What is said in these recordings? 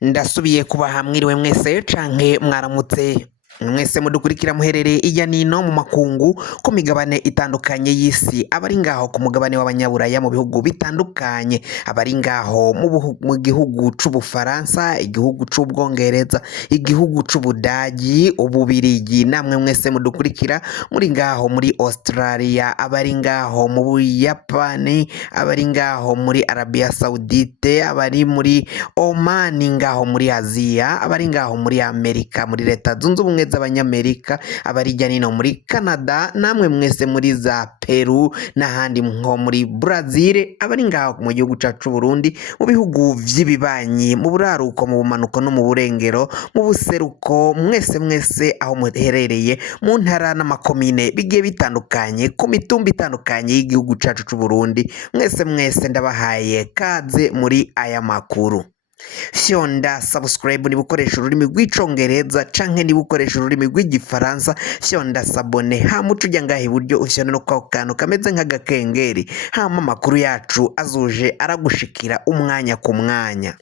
Ndasubiye kubaha mwiriwe mwese canke mwaramutse mwese mudukurikira muherereye ijya nino mu makungu ku migabane itandukanye y'isi abari ngaho ku mugabane w'abanyaburaya mu bihugu bitandukanye abari ngaho mu gihugu c'Ubufaransa igihugu c'Ubwongereza igihugu c'Ubudagi Ububirigi namwe mwese mudukurikira muri ngaho muri Australia abari ngaho mu Buyapani abari ngaho muri Arabia Saudite abari muri Oman ngaho muri Aziya abari ngaho muri Amerika muri leta zunze ubumwe z'abanyamerika abari hirya nino muri Canada namwe mwese muri za Peru n'ahandi nko muri Brazil abari ngaho mu gihugu cacu Burundi mu bihugu vy'ibibanyi mu buraruko mu bumanuko no mu burengero mu buseruko mwese aho muherereye mu ntara n'amakomine bigiye bitandukanye ku mitumba itandukanye y'igihugu cacu c'u Burundi mwese ndabahaye kaze muri aya makuru. Fyonda subscribe niba ukoresha ururimi rw'icongereza canke niba ukoresha ururimi rw'igifaransa fyonda sabone hama uca ngaha iburyo ufyona no kwa kantu kameze nk'agakengeri hama amakuru yacu azuje aragushikira umwanya ku mwanya.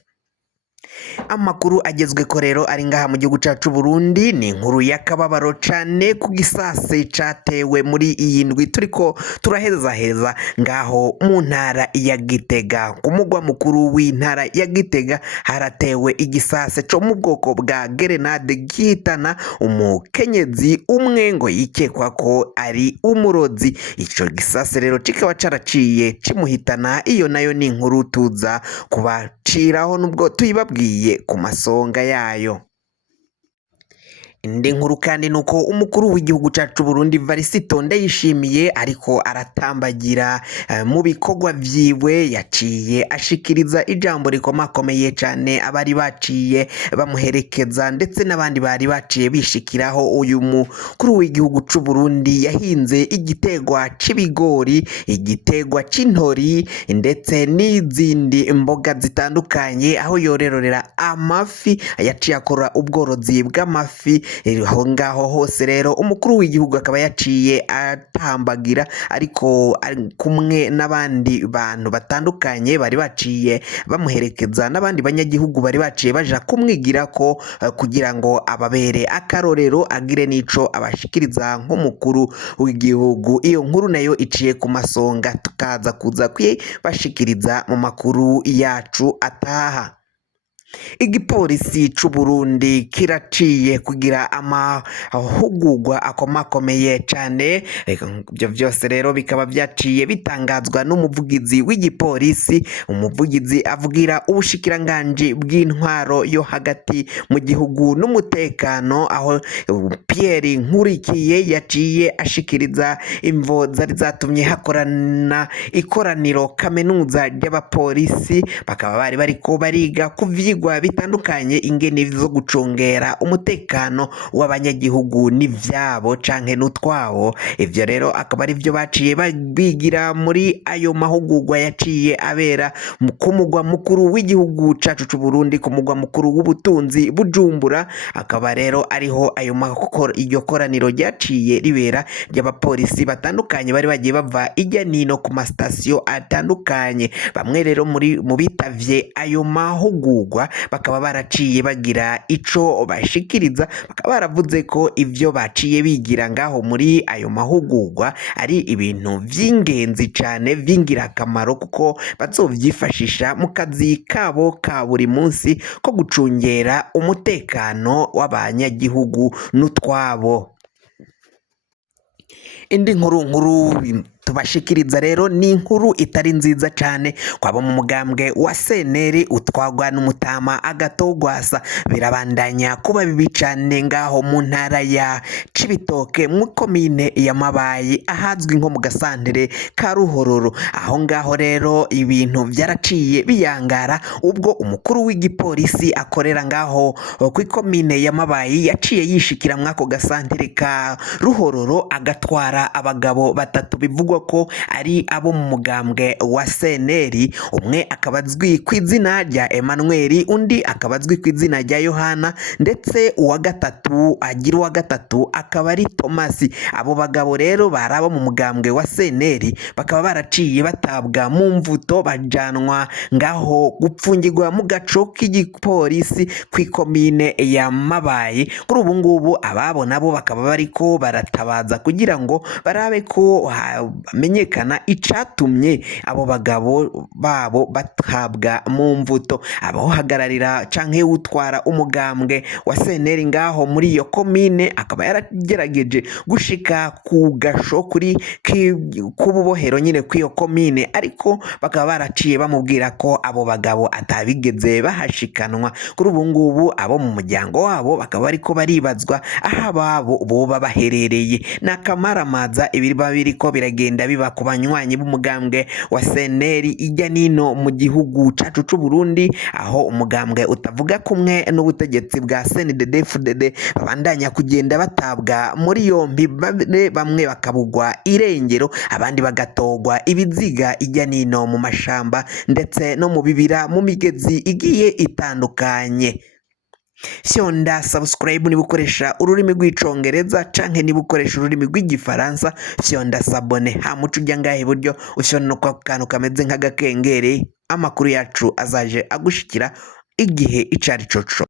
Amakuru agezweko rero ari ngaha mu gihugu cacu Burundi ni inkuru y'akababaro cane ku gisase catewe muri iyi ndwi turiko turaheza ngaho mu ntara ya Gitega ku mugwa mukuru w'intara ya Gitega haratewe igisase co mu bwoko bwa grenade gihitana umukenyezi umwe ngo yikekwa ko ari umurozi. Ico gisase rero kikaba caraciye kimuhitana, iyo nayo ni inkuru tuza kubaciraho nubwo tuyibabwiye ku masonga yayo. Indi nkuru kandi nuko umukuru w'igihugu cacu Burundi Varisito Ndayishimiye ariko aratambagira mu bikorwa vyiwe yaciye ashikiriza ijambo rikomakomeye cane abari baciye bamuherekeza ndetse n'abandi bari baciye bishikiraho. Uyu mukuru w'igihugu c'u Burundi yahinze igitegwa c'ibigori, igitegwa c'intori ndetse n'izindi mboga zitandukanye aho yororera amafi, yaciye akora ubworozi bw'amafi. Aho ngaho hose rero umukuru w'igihugu akaba yaciye atambagira ariko kumwe n'abandi bantu batandukanye bari baciye bamuherekeza n'abandi banyagihugu bari baciye baja kumwigirako kugira ngo ababere akarorero agire n'ico abashikiriza nk'umukuru w'igihugu. Iyo nkuru nayo iciye ku masonga tukaza kuza kwibashikiriza mu makuru yacu ataha. Igipolisi c'u Burundi kiraciye kugira amahugurwa akomakomeye cane. Ibyo vyose rero bikaba vyaciye bitangazwa n'umuvugizi w'igipolisi. Umuvugizi avugira ubushikiranganji bw'intwaro yo hagati mu gihugu n'umutekano, aho Pierre Nkurikiye yaciye ashikiriza imvo zari zatumye hakorana ikoraniro kaminuza ry'abapolisi, bakaba bari bariko bariga kuvyigwa bitandukanye ingene zo gucungera umutekano w'abanyagihugu n'ivyabo canke n'utwabo. Ivyo rero akaba ari vyo baciye bigira muri ayo mahugurwa yaciye abera ku mugwa mukuru w'igihugu cacu c'u Burundi, ku mugwa mukuru w'ubutunzi Bujumbura. Akaba rero ariho iryo koraniro ryaciye ribera ry'abapolisi batandukanye bari bagiye bava ijya nino ku masitasiyo atandukanye. Bamwe rero mu bitavye ayo mahugurwa bakaba baraciye bagira ico bashikiriza, bakaba baravuze ko ivyo baciye bigira ngaho muri ayo mahugurwa ari ibintu vy'ingenzi cane vy'ingirakamaro kuko bazovyifashisha mu kazi kabo ka buri munsi ko gucungera umutekano w'abanyagihugu n'utwabo. Indi nkuru tubashikiriza rero ni inkuru itari nziza cane kwabo mu mugambwe wa seneri utwagwa n'umutama agatogwasa. Birabandanya kuba bibi cane ngaho mu ntara ya Cibitoke mu komine ya Mabayi ahazwi nko mu gasantere ka Ruhororo. Aho ngaho rero ibintu vyaraciye biyangara ubwo umukuru w'igipolisi akorera ngaho ku komine ya Mabayi yaciye yishikira mwako gasantere ka Ruhororo agatwara abagabo batatu bivugwa bivugwa ko ari abo mu mugambwe wa CNL. Umwe akaba azwi ku izina rya Emmanuel, undi akaba azwi ku izina rya Yohana, ndetse uwa gatatu akaba ari Thomas. Abo bagabo rero baraba mu mugambwe wa CNL, bakaba baraciye batabwa mu mvuto bajanwa ngaho gupfungirwa mu gaco k'igipolisi kw'ikomine ya Mabaye. Kuri ubu ngubu ababo nabo bakaba bariko baratabaza kugira ngo barabe ko hamenyekana icatumye abo bagabo babo batabwa mu mvuto. Abahagararira canke utwara umugambwe wa CNL ngaho muri iyo komine akaba yaragerageje gushika ku gasho kuri kububohero nyine kw'iyo komine, ariko bakaba baraciye bamubwira ko abo bagabo atabigeze bahashikanwa. Kuri ubu ngubu abo mu muryango wabo bakaba bariko baribazwa aho ababo boba baherereye. N'akamaramaza ibiba biriko biragenda biba ku banywanyi b'umugambwe wa CNL ijya nino mu gihugu cacu c'u Burundi, aho umugambwe utavuga kumwe n'ubutegetsi bwa CNDD-FDD babandanya kugenda batabwa muri yombi, bamwe bakabugwa irengero, abandi bagatogwa ibiziga ijya nino mu mashamba ndetse no mu bibira mu migezi igiye itandukanye. Fyonda subscribe niba ukoresha ururimi rw'icongereza canke niba ukoresha ururimi rw'igifaransa, fyonda sabone hamuca ujya ngahe iburyo ufyona no kwa kantu kameze nk'agakengeri, amakuru yacu azaje agushikira igihe icari coco.